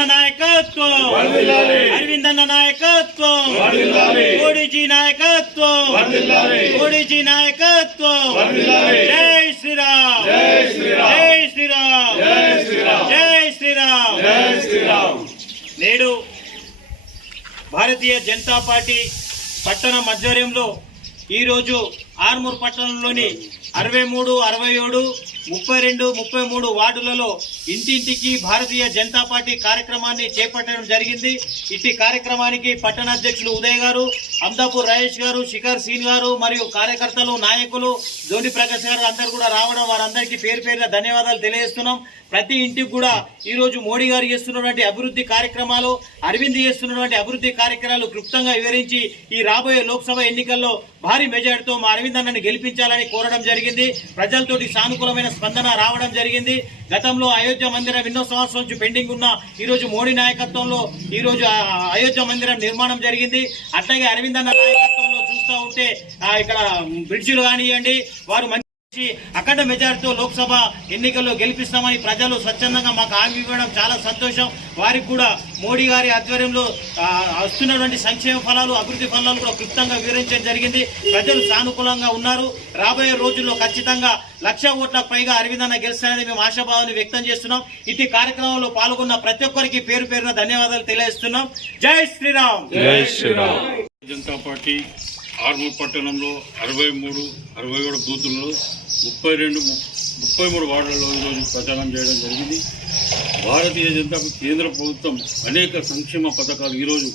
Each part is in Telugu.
అన్న నాయకత్వం. అరవింద్ అన్న నాయకత్వం. మోడీజీ నాయకత్వం. మోడీజీ నాయకత్వం. జై శ్రీరామ్. జై శ్రీరామ్. జై శ్రీరామ్. నేడు భారతీయ జనతా పార్టీ పట్టణ మధ్వర్యంలో ఈరోజు ఆర్మూర్ పట్టణంలోని అరవై మూడు అరవై ఏడు ముప్పై రెండు ముప్పై మూడు వార్డులలో ఇంటింటికి భారతీయ జనతా పార్టీ కార్యక్రమాన్ని చేపట్టడం జరిగింది. ఇట్టి కార్యక్రమానికి పట్టణ అధ్యక్షులు ఉదయ్ గారు అమ్దాపూర్ రయేష్ గారు శిఖర్ సీన్ గారు మరియు కార్యకర్తలు నాయకులు జోని ప్రకాష్ గారు అందరు కూడా రావడం వారందరికీ పేరు పేరున ధన్యవాదాలు తెలియజేస్తున్నాం. ప్రతి ఇంటికి కూడా ఈ రోజు మోడీ గారు చేస్తున్నటువంటి అభివృద్ధి కార్యక్రమాలు అరవింద్ చేస్తున్నటువంటి అభివృద్ధి కార్యక్రమాలు క్లుప్తంగా వివరించి ఈ రాబోయే లోక్సభ ఎన్నికల్లో భారీ మెజార్టీతో మా అరవింద్ అన్నని గెలిపించాలని కోరడం జరిగింది. ప్రజలతోటి సానుకూలమైన స్పందన రావడం జరిగింది. గతంలో అయోధ్య మందిరం ఎన్నో సంవత్సరాల నుంచి పెండింగ్ ఉన్న ఈ రోజు మోడీ నాయకత్వంలో ఈ రోజు అయోధ్య మందిరం నిర్మాణం జరిగింది. అట్లాగే అరవిందన్న నాయకత్వంలో చూస్తూ ఉంటే ఇక్కడ బ్రిడ్జిలు కానివ్వండి వారు అఖండ మెజార్టీతో లోక్సభ ఎన్నికల్లో గెలిపిస్తామని ప్రజలు స్వచ్ఛందంగా మాకు హామీ ఇవ్వడం చాలా సంతోషం. వారికి కూడా మోడీ గారి ఆధ్వర్యంలో వస్తున్నటువంటి సంక్షేమ ఫలాలు అభివృద్ధి ఫలాలు కూడా క్లుప్తంగా వివరించడం జరిగింది. ప్రజలు సానుకూలంగా ఉన్నారు. రాబోయే రోజుల్లో ఖచ్చితంగా లక్ష ఓట్లకు పైగా అరవిందన్న గెలుస్తారని మేము ఆశాభావాన్ని వ్యక్తం చేస్తున్నాం. ఇట్టి కార్యక్రమంలో పాల్గొన్న ప్రతి ఒక్కరికి పేరు పేరున ధన్యవాదాలు తెలియజేస్తున్నాం. జై శ్రీరామ్! జై శ్రీరామ్! జనతా పార్టీ ఆర్మూర్ పట్టణంలో అరవై మూడు అరవై ఏడు బూతుల్లో ముప్పై రెండు ముప్పై మూడు వార్డులలో ఈరోజు ప్రచారం చేయడం జరిగింది. భారతీయ జనతా కేంద్ర ప్రభుత్వం అనేక సంక్షేమ పథకాలు ఈరోజు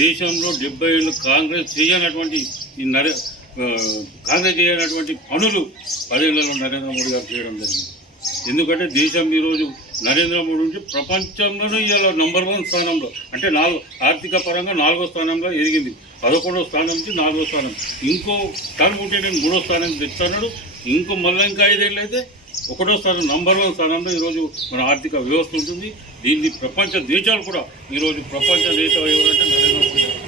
దేశంలో డెబ్బై ఏళ్ళు కాంగ్రెస్ చేయనటువంటి ఈ నరే కాంగ్రెస్ చేయనటువంటి పనులు పదేళ్ళలో నరేంద్ర మోడీ గారు చేయడం జరిగింది. ఎందుకంటే దేశం ఈరోజు నరేంద్ర మోడీ నుంచి ప్రపంచంలోనే ఇవాళ నంబర్ వన్ స్థానంలో అంటే నాలుగు ఆర్థిక పరంగా నాలుగో స్థానంలో ఎదిగింది. పదకొండో స్థానం నుంచి నాలుగో స్థానం. ఇంకో టర్మ్ ఉంటే నేను మూడో స్థానం తెచ్చాడు. ఇంకో మళ్ళీ ఇంకా ఐదేళ్ళు అయితే ఒకటో స్థానం నంబర్ వన్ స్థానంలో ఈరోజు మన ఆర్థిక వ్యవస్థ ఉంటుంది. దీన్ని ప్రపంచ దేశాలు కూడా ఈరోజు ప్రపంచ దేశం ఎవరంటే నరేంద్ర మోడీ గారు.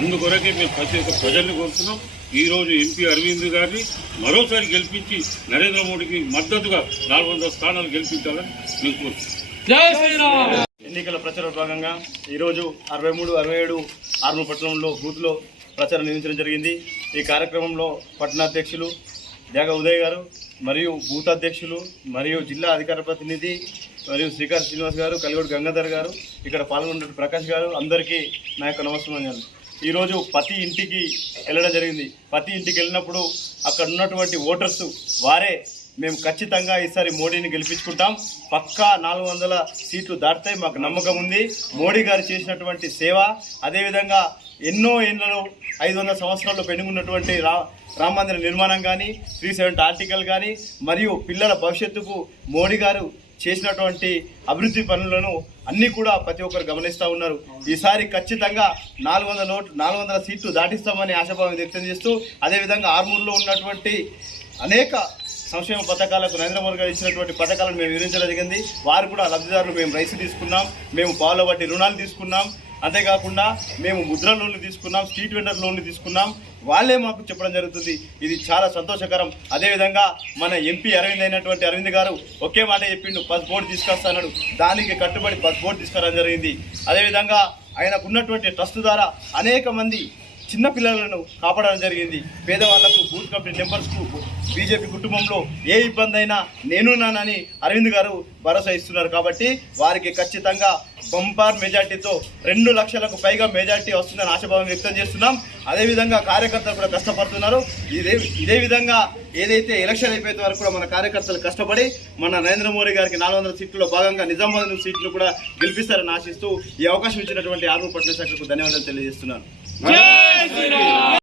అందుకొరకే మేము ప్రతి ఒక్క ప్రజల్ని కోరుతున్నాం. ఈ రోజు ఎంపీ అరవింద్ గారిని మరోసారి గెలిపించి నరేంద్ర మోడీకి మద్దతుగా నాలుగు వందల స్థానాలు గెలిపించాలని మేము కోరుతున్నాం. ఎన్నికల ప్రచార భాగంగా ఈరోజు అరవై మూడు అరవై ఏడు ఆర్మూర్ పట్టణంలో బూత్లో ప్రచారం నిర్వహించడం జరిగింది. ఈ కార్యక్రమంలో పట్టణాధ్యక్షులు దేగ ఉదయ్ గారు మరియు బూత్ అధ్యక్షులు మరియు జిల్లా అధికార ప్రతినిధి మరియు శ్రీకాంత్ శ్రీనివాస్ గారు కలిగోడు గంగాధర్ గారు ఇక్కడ పాల్గొన్న ప్రకాష్ గారు అందరికీ నా యొక్క నమస్కారం. ఈరోజు ప్రతి ఇంటికి వెళ్ళడం జరిగింది. ప్రతి ఇంటికి వెళ్ళినప్పుడు అక్కడ ఉన్నటువంటి ఓటర్స్ వారే మేము ఖచ్చితంగా ఈసారి మోడీని గెలిపించుకుంటాం. పక్కా నాలుగు వందల సీట్లు దాటితే మాకు నమ్మకం ఉంది. మోడీ గారు చేసినటువంటి సేవ అదేవిధంగా ఎన్నో ఎన్నో ఐదు వందల సంవత్సరాల్లో పెనుగున్నటువంటి రా రామ మందిర నిర్మాణం కానీ త్రీ సెవెంటీ ఆర్టికల్ కానీ మరియు పిల్లల భవిష్యత్తుకు మోడీ గారు చేసినటువంటి అభివృద్ధి పనులను అన్నీ కూడా ప్రతి ఒక్కరు గమనిస్తూ ఉన్నారు. ఈసారి ఖచ్చితంగా నాలుగు వందల నోట్ నాలుగు వందల సీట్లు దాటిస్తామని ఆశాభావం వ్యక్తం చేస్తూ అదేవిధంగా ఆర్మూర్లో ఉన్నటువంటి అనేక సంక్షేమ పథకాలకు నరేంద్ర మోడీ గారు ఇచ్చినటువంటి పథకాలను మేము వివరించడం జరిగింది. వారు కూడా లబ్ధిదారులు మేము రైతు తీసుకున్నాం మేము పావుల వడ్డీ రుణాలు తీసుకున్నాం. అంతేకాకుండా మేము ముద్ర లోన్లు తీసుకున్నాం స్ట్రీట్ వెండర్ లోన్లు తీసుకున్నాం. వాళ్ళే మాకు చెప్పడం జరుగుతుంది. ఇది చాలా సంతోషకరం. అదేవిధంగా మన ఎంపీ అరవింద్ అయినటువంటి అరవింద్ గారు ఒకే మాట చెప్పిండు బస్ బోర్డు తీసుకొస్తాడు దానికి కట్టుబడి బస్ బోర్డు తీసుకురావడం జరిగింది. అదేవిధంగా ఆయనకు ఉన్నటువంటి ట్రస్ట్ ద్వారా అనేక మంది చిన్న పిల్లలను కాపాడడం జరిగింది. పేదవాళ్ళకు బూత్ కమిటీ మెంబర్స్కు బీజేపీ కుటుంబంలో ఏ ఇబ్బంది అయినా నేనున్నానని అరవింద్ గారు భరోసా ఇస్తున్నారు కాబట్టి వారికి ఖచ్చితంగా బంపార్ మెజార్టీతో రెండు లక్షలకు పైగా మెజార్టీ వస్తుందని ఆశాభావం వ్యక్తం చేస్తున్నాం. అదేవిధంగా కార్యకర్తలు కూడా కష్టపడుతున్నారు. ఇదే ఇదే విధంగా ఏదైతే ఎలక్షన్ అయిపోయే వరకు కూడా మన కార్యకర్తలు కష్టపడి మన నరేంద్ర మోడీ గారికి నాలుగు వందల సీట్లలో భాగంగా నిజామాబాద్ సీట్లు కూడా గెలిపిస్తారని ఆశిస్తూ ఈ అవకాశం ఇచ్చినటువంటి ఆర్మీ పట్టణ శాఖకు ధన్యవాదాలు తెలియజేస్తున్నాను. Yes, yes,